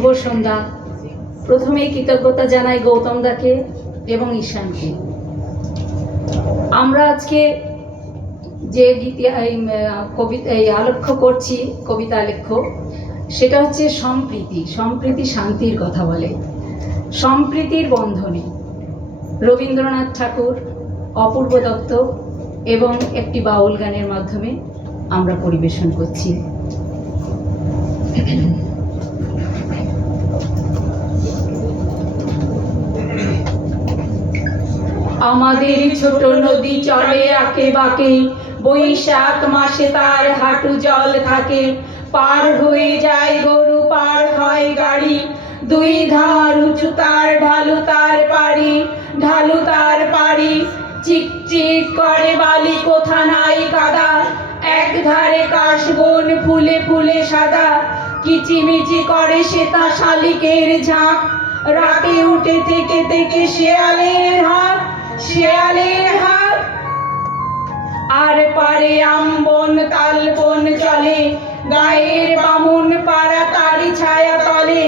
শুভ সন্ধ্যা। প্রথমেই কৃতজ্ঞতা জানাই গৌতম দাকে এবং ঈশানকে। আমরা আজকে যে গীতি কবিতা, এই করছি, কবিতা আলেখ্য, সেটা হচ্ছে সম্প্রীতি। সম্প্রীতি শান্তির কথা বলে। সম্প্রীতির বন্ধনে রবীন্দ্রনাথ ঠাকুর, অপূর্ব দত্ত এবং একটি বাউল গানের মাধ্যমে আমরা পরিবেশন করছি। আমাদের ছোট নদী চলে আঁকে বাঁকে, বৈশাখ মাসে তার হাঁটু জল থাকে। পার হয়ে যায় গরু, পার হয় গাড়ি। দুই ধার উঁচু তার, ঢালু তার পাড়ি। ঢালু তার পাড়ি, চিক চিক করে বালি, কোথা নাই কাদা। এক ধারে কাশ কাশবন ফুলে ফুলে সাদা। কিচিমিচি করে শ্বেতা শালিকের ঝাঁক। রাতে উঠে থেকে থেকে শেয়ালের হাত। শেয়ালের হাত আর পারে আমবন, তালবন চলে গায়ের বামুন পাড়া তারি ছায়া তলে,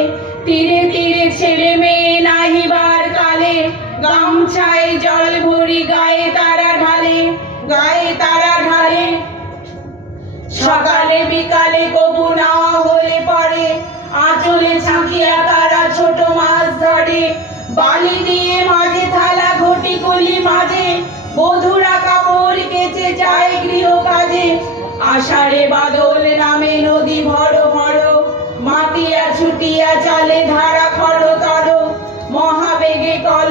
তীরে তীরে ছেলে মেয়ে নাহিবার কালে গামছায় জল ভরি গায়ে তারা ঢালে, গায়ে তারা ঢালে। সকালে বিকালে কবু না হলে পরে, আঁচলে ছাঁকিয়া তারা ছোট মাছ ধরে, বালি দিয়ে মাঝে কলি মাঝে বধুরা কাপড় কেচে যায় গৃহ কাজে আষাঢ়ে বাদল নামে নদী ভর ভর, মাতিয়া ছুটিয়া চলে ধারা খর তর। মহাবেগে কল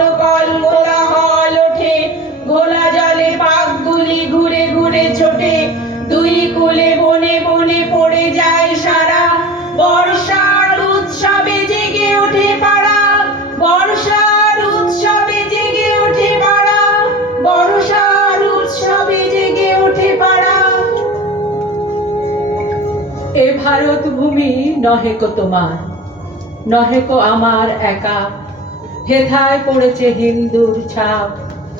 ভূমি নহে তোমার, নহে কো আমার একা। হেথায় পড়েছে হিন্দুর ছাপ,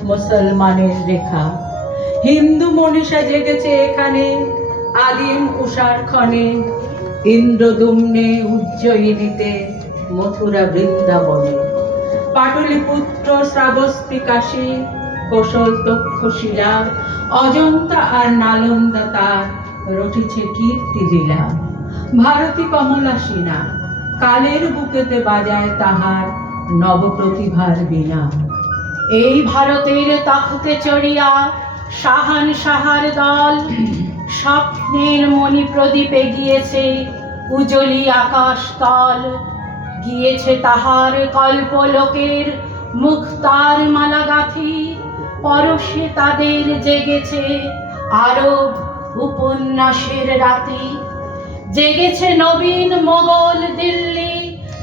মুসলমানের রেখা। হিন্দু মনীষা জেগেছে এখানে, আদিম উষার ক্ষণে। ইন্দ্রদুম্নে উজ্জয়িনীতে মথুরা বৃন্দাবনে। পাটলিপুত্র শ্রাবস্তি কাশী, কৌশল তক্ষশিলা অজন্তা আর নালন্দা তার রটিছে কীর্তি লীলা ভারতী কমলা সিনা, কালের বুকেতে বাজায় তাহার নবপ্রতিভার বীণা। এই ভারতের তখতে চড়িয়া সাহান সাহার দল, স্বপ্নের মণি প্রদীপে গিয়েছে উজলি আকাশ তল। গিয়েছে তাহার কল্পলোকের মুক্তার মালা গাথি পরশে তাদের জেগেছে আরব উপন্যাসের রাতি। জেগেছে নবীন মোগল দিল্লি,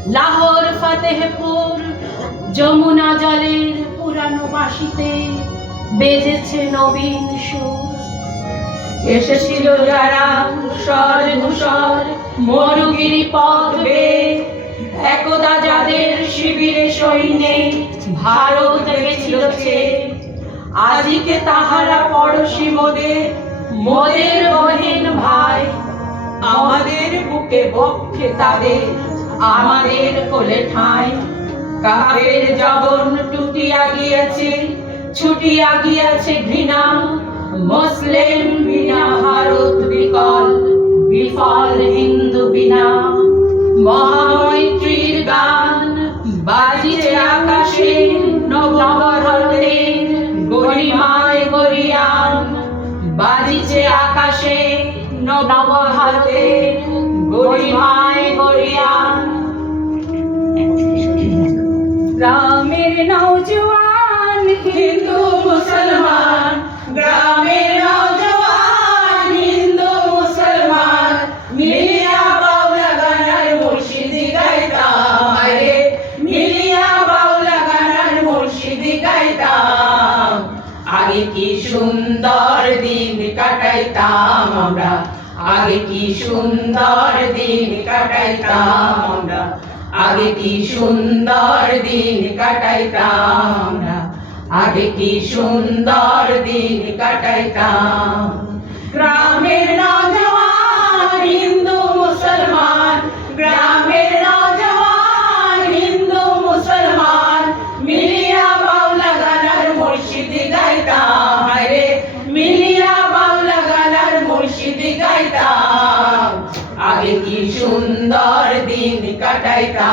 লাহোর ফতেহপুর, যমুনা জলের পুরানো বাসিতে বেজেছে নবীন সুর। এসেছিল যারা ধূসর ধূসর, মরুগিরি পথ একদা যাদের শিবিরে সৈন্যে ভারত গেছিল আজিকে তাহারা পড়শি মোদের মোদের বহেন ভাই আমাদের বুকে বক্ষে তাদের আমাদের কোলে ঠাঁই। কাপের জবন টুটিয়া গিয়েছে, ছুটিয়া গিয়েছে ঘৃণা। মুসলিম বিনা ভারত বিকল, বিফল হিন্দু বিনা। মহামৈত্রীর গান বাজিছে আকাশে নবভারতের মিলিয়া বাউলা গানার মুর্শিদি গাইতাম। আরে মিলিয়া বাউলা গানার মুর্শিদি গাইতাম। আগে কি সুন্দর দিন কাটাইতাম আমরা। আগে কি সুন্দর দিন কাটাইতাম আমরা? আগে কি সুন্দর দিন কাটাইতাম আমরা? আগে কি সুন্দর দিন কাটাইতাম? গ্রামের নজওয়ান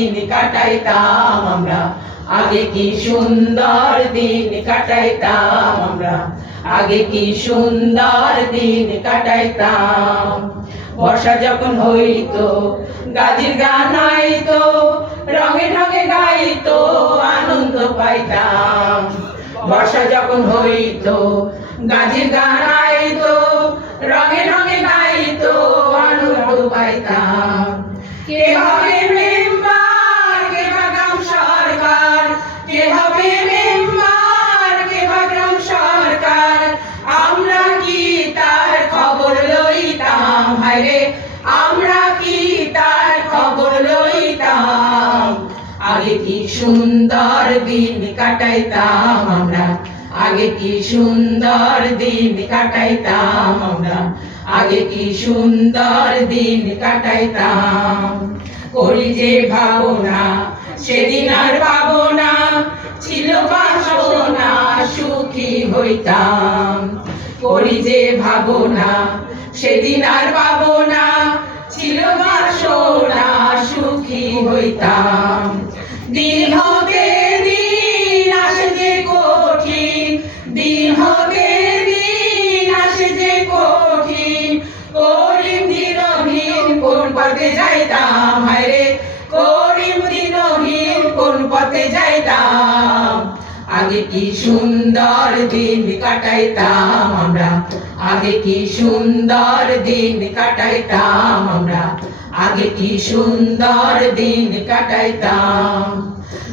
দিন কাটাইতাম আমরা। আগে কি সুন্দর দিন কাটাইতাম আমরা। আগে কি সুন্দর দিন কাটাইতাম। বর্ষা যখন হইতো, গাজির গান আইতো, রঙে ঢঙে গাইতো, আনন্দ পাইতাম। বর্ষা যখন হইতো, গাজির গান আগে কি সুন্দর দিন কাটাইতাম আমরা? আগে কি সুন্দর দিন কাটাইতাম আমরা? আগে কি সুন্দর দিন কাটাইতাম? করি যে ভাবনা, সেদিন আর পাবো না ছিল বাসনা সুখী হইতাম। করি যে ভাবনা, সেদিন আর পাবো না ছিল বাসনা সুখী হইতাম। দিন হতে দিন যে কঠিন। দিন দিন, আসে যে কঠিন। করিম দিনহীন, কোন পথে যাইতাম? হায়রে করিম দিনহীন, কোন পথে যাইতাম? আগে কি সুন্দর দিন কাটাইতাম আমরা? আগে কি সুন্দর দিন কাটাইতাম আমরা? আগে কি সুন্দর দিন কাটাইতাম।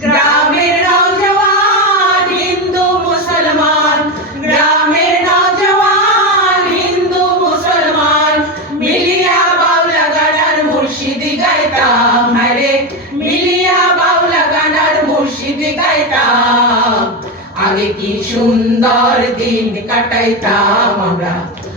গ্রামের নওজওয়ান হিন্দু মুসলমান, গ্রামের নওজওয়ান হিন্দু মুসলমান, মিলিয়া বাউলা গানার মুর্শিদি গাইতাম। হায়রে মিলিয়া বাউলা গানার মুর্শিদি গাইতাম। আগে কি সুন্দর দিন কাটাইতাম আমরা।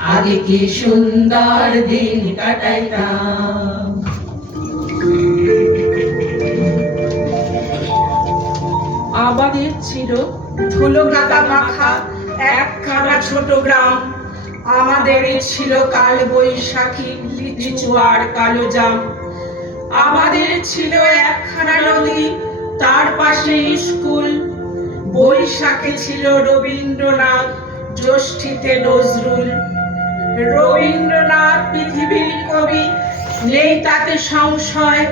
আগে কি সুন্দর দিন কাটাইতাম। আমাদের ছিল ধুলো কাদা মাখা, একখানা ছোট গ্রাম। আমাদের ছিল কাল বৈশাখী, লিচু আর কালো জাম। আমাদের ছিল একখানা নদী, তার পাশে স্কুল। বৈশাখে ছিল রবীন্দ্রনাথ, জ্যৈষ্ঠীতে নজরুল। রবীন্দ্রনাথ পৃথিবীর কবি। নেই তাতে সংশয়।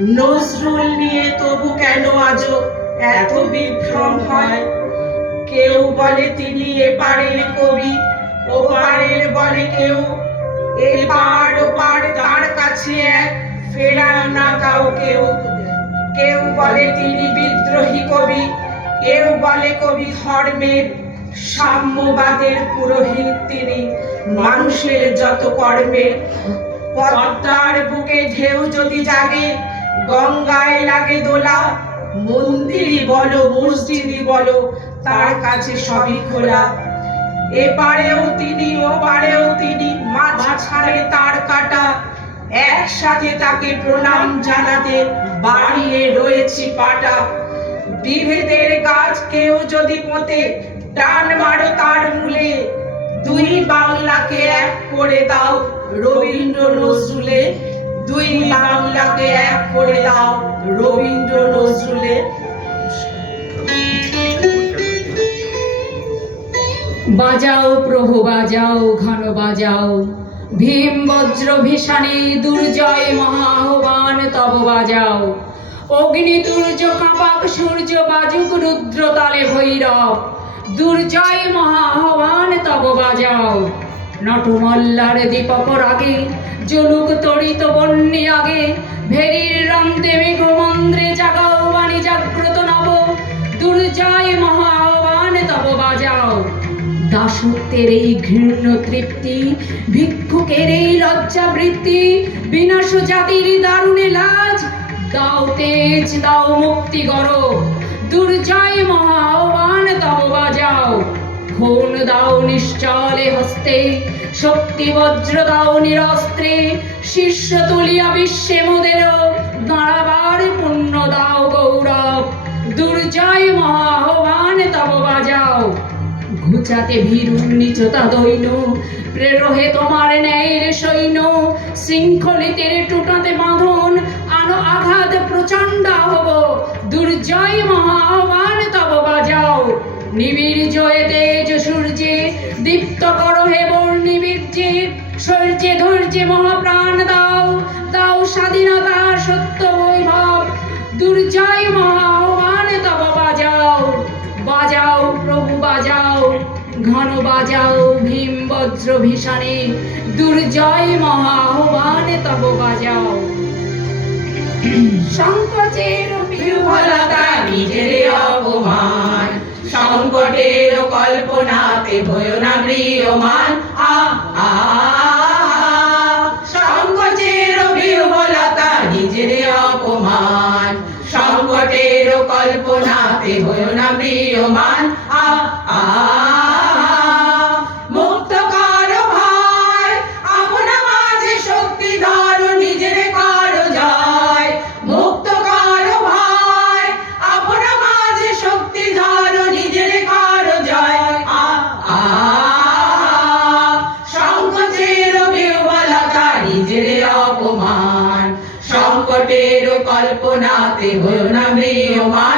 নজরুল নিয়ে তবু কেন আজও এত বিভ্রম হয়? কেউ বলে তিনি এপারের কবি ওপারের বলে কেউ। এপার ওপার তার কাছে এক ফেরার না কাউকেও কেউ বলে তিনি বিদ্রোহী কবি, কেউ বলে কবি ধর্মের সাম্যবাদের পুরোহিত তিনি, মানুষের যত কর্মের পদ্মার বুকে ঢেউ যদি জাগে, গঙ্গায় লাগে দোলা, মন্দিরই বলো, মসজিদই বলো, তার কাছে সবই খোলা। এপারেও তিনি, ওপারেও তিনি, মাঝখানে তার কাটা। একসাথে তাকে প্রণাম জানাতে বাড়িয়ে রয়েছি পাটা। বিভেদের গাছ কেউ যদি পোতে টান মারো তার মূলে। দুই বাংলাকে এক করে দাও রবীন্দ্র নজরুলে। দুই বাংলাকে এক করে দাও রবীন্দ্র নজরুলের বাজাও প্রভু, বাজাও, ঘন বাজাও। ভীম বজ্র ভীষণে দুর্জয় মহাহবান তব বাজাও। অগ্নি দুর্য কাপাক সূর্য বাজুক রুদ্র তালে ভৈরব। দুর্জয় মহাহবান তব বাজাও। নটমল্লার দীপক আগে জলুক তড়িত বন্যি আগে, ভেরির রান্তে মেঘমন্দ্রে জাগাও, বাণী জাগ্রত নব। দুর্জয় মহাহবান তব বাজাও। দাসত্বের এই ঘৃণ্য তৃপ্তি, ভিক্ষুকের এই লজ্জা বৃত্তি বিনাশ জাতির দারুণে লাজ, দাও তেজ, দাও মুক্তি গর দুর্জয় মহাবান তব বাজাও। খুন দাও নিশ্চলে হস্তে, শক্তি বজ্র দাও নিরস্ত্রে, শীর্ষ তুলিয়া বিশ্বে মোদের, দাঁড়াবার পুণ্য দাও গৌরব। দুর্জয় মহাবান তব বাজাও। ঘুচাতে ভীরু নিচতা দৈন, প্রেরহে তোমার ন্যায়ের সৈন্য, শৃঙ্খলিতের টুটাতে বাঁধন আনো আঘাত? প্রচণ্ড হব। দুর্জয় মহাবান তব বাজাও। নিবিড় জয় তেজ সূর্যে দীপ্ত করো হে বীর্যে সূর্যে ধৈর্যে মহাপ্রাণ দাও। দাও স্বাধীনতা সত্য বৈভব। দুর্জয় মহাবান তব বাজাও। বাজাও প্রভু, বাজাও। ঘন বাজাও ভীম বজ্র ভীষণে। দুর্জয় মহাহবানে তব বাজাও। সংকোচের বিহ্বলতা নিজের অপমান। সংকটের কল্পনাতে ভয় না প্রিয়মান আ আ সংকটের বিহ্বলতা নিজের অপমান। সংকটের কল্পনাতে ভয় না প্রিয়মান কল্পনাতে হয়েও না ম্রিয়মান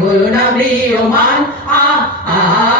হলো না ম্রিয়মান আ আ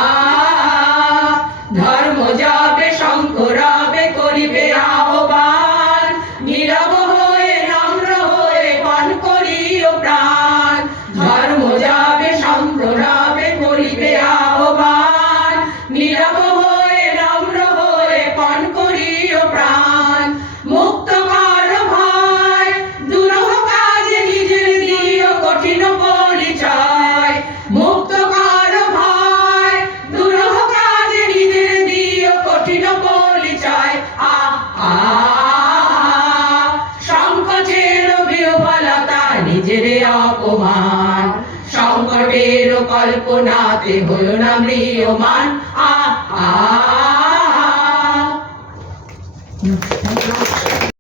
কল্পনাতে হল না ম্রিয়মান।